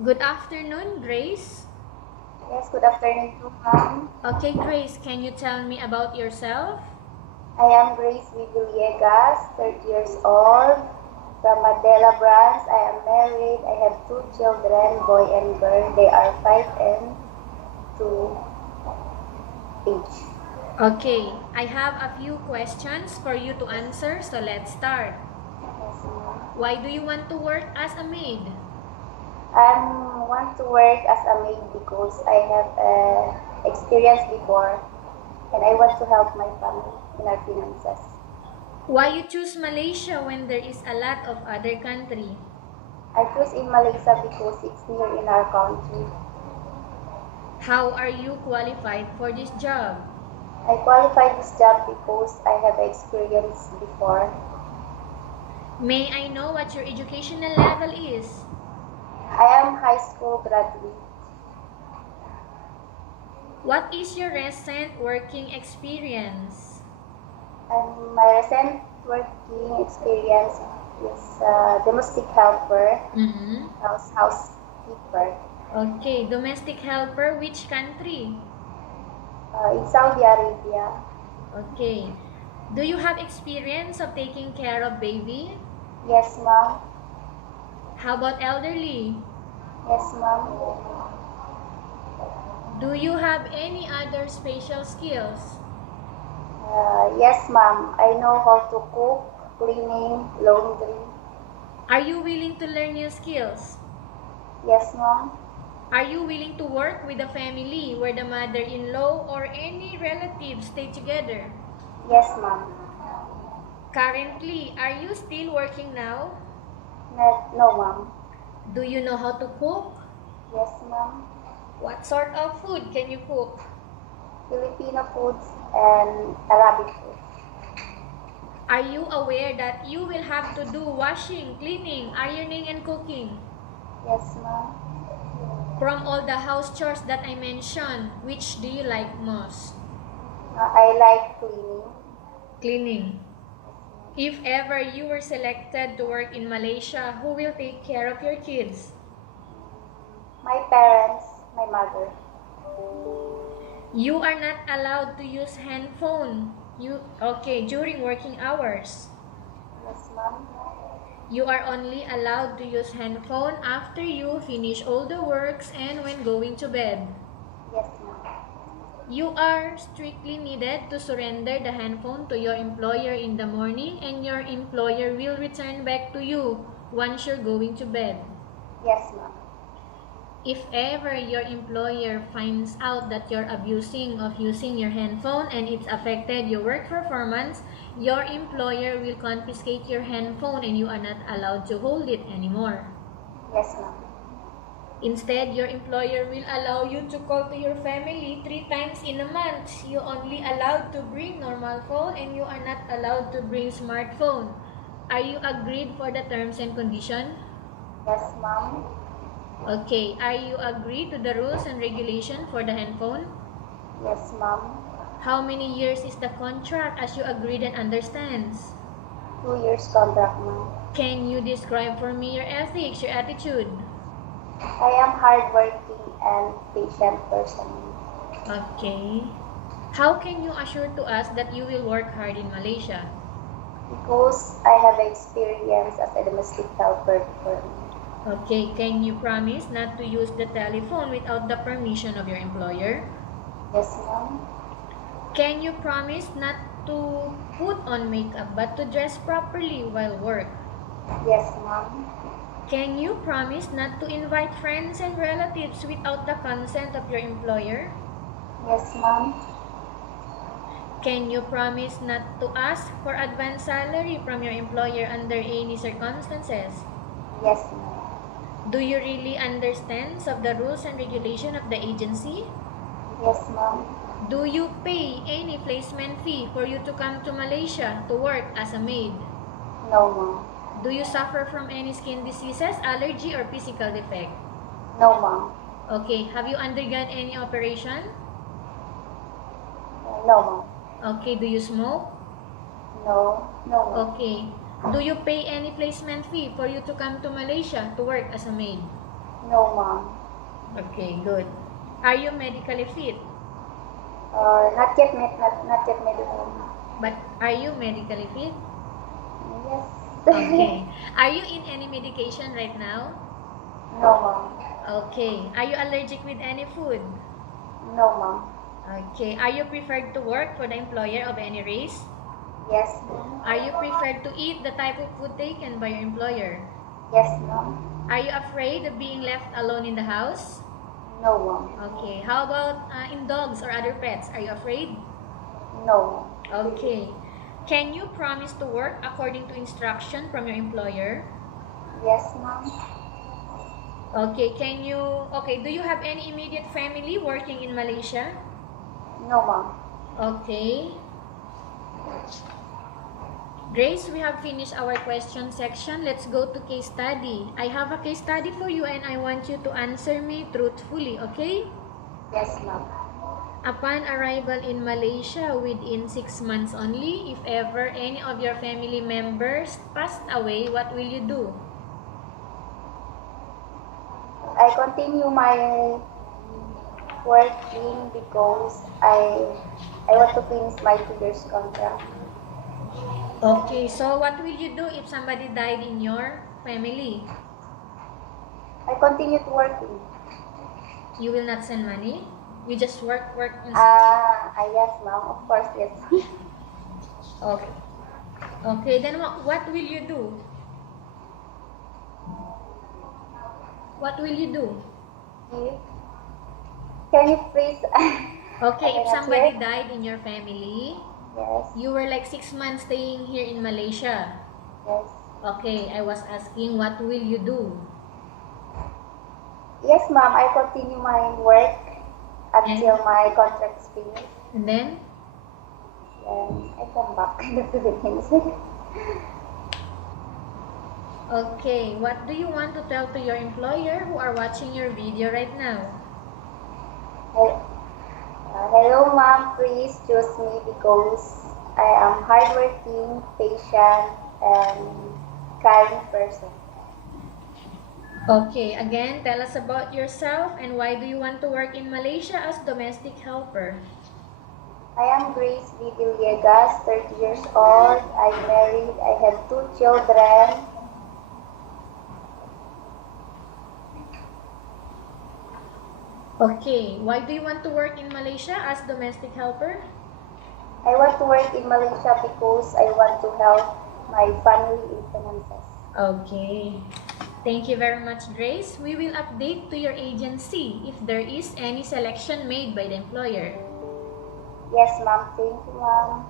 Good afternoon, Grace. Yes, good afternoon to ma'am. Okay, Grace, can you tell me about yourself? I am Grace Villegas, 30 years old, from Mandela branch. I am married. I have two children, boy and girl. They are 5 and 2 age. Okay, I have a few questions for you to answer, so let's start. Yes, ma'am. Why do you want to work as a maid? I want to work as a maid because I have experience before and I want to help my family in our finances. Why you choose Malaysia when there is a lot of other country? I choose in Malaysia because it's near in our country. How are you qualified for this job? I qualified this job because I have experience before. May I know what your educational level is? I am high school graduate. What is your recent working experience? And my recent working experience is domestic helper, housekeeper Okay, domestic helper, which country? in Saudi Arabia. Okay. Do you have experience of taking care of baby? Yes, ma'am. How about elderly? Yes, ma'am. Do you have any other special skills? Yes, ma'am. I know how to cook, cleaning, laundry. Are you willing to learn new skills? Yes, ma'am. Are you willing to work with a family where the mother-in-law or any relatives stay together? Yes, ma'am. Currently, are you still working now? No, ma'am. Do you know how to cook? Yes, ma'am. What sort of food can you cook? Filipino foods and Arabic food. Are you aware that you will have to do washing, cleaning, ironing, and cooking? Yes, ma'am. From all the house chores that I mentioned, which do you like most? I like cleaning. Cleaning. If ever you were selected to work in Malaysia, who will take care of your kids? My parents, my mother. You are not allowed to use handphone. During working hours. Yes, ma'am. You are only allowed to use handphone after you finish all the works and when going to bed. Yes, ma'am. You are strictly needed to surrender the handphone to your employer in the morning, and your employer will return back to you once you're going to bed. Yes, ma'am. If ever your employer finds out that you're abusing of using your handphone and it's affected your work performance, your employer will confiscate your handphone and you are not allowed to hold it anymore. Yes, ma'am. Instead, your employer will allow you to call to your family 3 times in a month. You only allowed to bring normal phone and you are not allowed to bring smartphone. Are you agreed for the terms and condition? Yes, ma'am. Okay, are you agreed to the rules and regulation for the handphone? Yes, ma'am. How many years is the contract as you agreed and understands? 2 years contract, ma'am. Can you describe for me your ethics, your attitude? I am hardworking and patient person. Okay. How can you assure to us that you will work hard in Malaysia? Because I have experience as a domestic helper before. Okay, can you promise not to use the telephone without the permission of your employer? Yes, ma'am. Can you promise not to put on makeup but to dress properly while work? Yes, ma'am. Can you promise not to invite friends and relatives without the consent of your employer? Yes, ma'am. Can you promise not to ask for advance salary from your employer under any circumstances? Yes, ma'am. Do you really understand of the rules and regulation of the agency? Yes, ma'am. Do you pay any placement fee for you to come to Malaysia to work as a maid? No, ma'am. Do you suffer from any skin diseases, allergy, or physical defect? No, ma'am. Okay, have you undergone any operation? No, ma'am. Okay, do you smoke? No, no, ma'am. Okay. Do you pay any placement fee for you to come to Malaysia to work as a maid? No, ma'am. Okay, good. Are you medically fit? Not yet, not yet medical. But are you medically fit? Yes. Okay. Are you in any medication right now? No, ma'am. Okay. Are you allergic with any food? No, ma'am. Okay. Are you preferred to work for the employer of any race? Yes, ma'am. Are you preferred to eat the type of food taken by your employer? Yes, ma'am. Are you afraid of being left alone in the house? No, ma'am. Okay. How about in dogs or other pets? Are you afraid? No, ma'am. Okay. Can you promise to work according to instruction from your employer? Yes, ma'am. Okay. Okay, do you have any immediate family working in Malaysia? No, ma'am. Okay. Grace, we have finished our question section. Let's go to case study. I have a case study for you and I want you to answer me truthfully, okay? Yes, ma'am. Upon arrival in Malaysia within 6 months only, if ever any of your family members passed away, what will you do? I continue my working because I want to finish my 2 years contract. Okay, so what will you do if somebody died in your family? I continue to working. You will not send money? You just work and Yes, ma'am. Of course, yes. okay. Okay, then what will you do? What will you do? Can you please? Okay, I if cannot somebody hear. died in your family, Yes, you were like 6 months staying here in Malaysia. yes. Okay, I was asking, what will you do? Yes, ma'am. I continue my work until And, my contract is finished. and then? Then I come back to the Philippines. Okay, what do you want to tell to your employer who are watching your video right now? Hello, ma'am. Please choose me because I am hardworking, patient, and kind person. Okay, again, tell us about yourself and why do you want to work in Malaysia as domestic helper? I am Grace V. Villegas, 30 years old. I'm married. I have 2 children. Okay, why do you want to work in Malaysia as domestic helper? I want to work in Malaysia because I want to help my family in finances. Okay. Thank you very much, Grace. We will update to your agency if there is any selection made by the employer. Yes, ma'am. Thank you, ma'am.